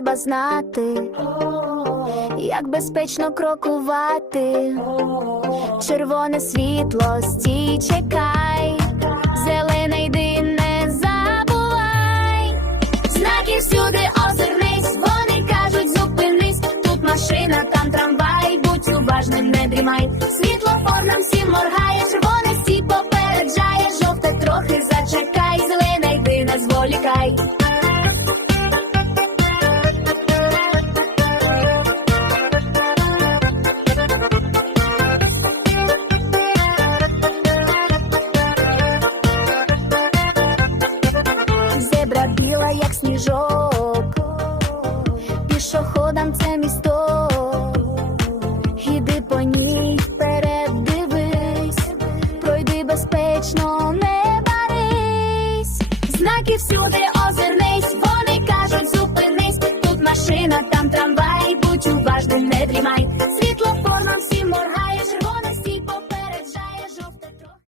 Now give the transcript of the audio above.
треба знати, як безпечно крокувати. Червоне світло, стій, чекай, зелене йди, не забувай. Знаки всюди озирнись, вони кажуть, зупинись. Тут машина, там трамвай, будь уважним, не дрімай. Світлофор нам всім моргає, червоне стій попереджає, жовте трохи зачекай, зелене йди, не зволікай. Біла, як сніжок, пішоходам це місток. Іди по ній вперед дивись, пройди безпечно, не барись. Знаки всюди озирнись, вони кажуть, зупинись. Тут машина, там трамвай, будь уважним, не